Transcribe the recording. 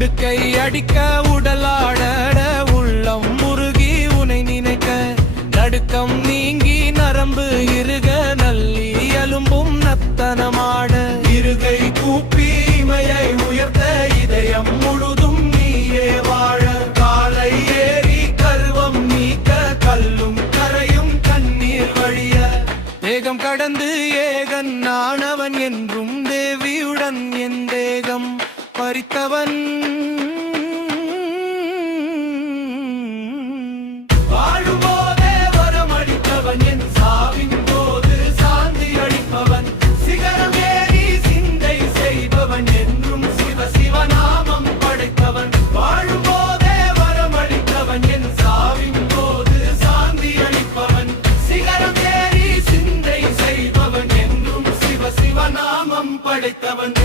உடுக்கை அடிக்க உடலாட உள்ளம் முருகி உனை நினைக்க நடுக்கம் நீங்கி நரம்பு இருக நல்லி எலும்பும் நத்தனமாட இருகை கூப்பி இமையை உயர்த்த இதயம் முழுதும் நீயே வாழ காலை ஏறி கர்வம் நீக்க கல்லும் கரையும் கண்ணீர் வழிய தேகம் கடந்து ஏகன் நானவன் என்றும் தேவியுடன் என் தேகம் பறித்தவன் வாழும்போதே வரமளித்தவன் என் சாவின் போது சாந்தி அளிப்பவன் சிகரம் ஏறி சிந்தை செய்பவன் என்றும் சிவ சிவநாமம் படைத்தவன் வாழும்போதே வரமளித்தவன் என் சாவின் போது சாந்தி அளிப்பவன் சிகரம் ஏறி சிந்தை செய்பவன் என்றும் சிவ சிவநாமம் படைத்தவன்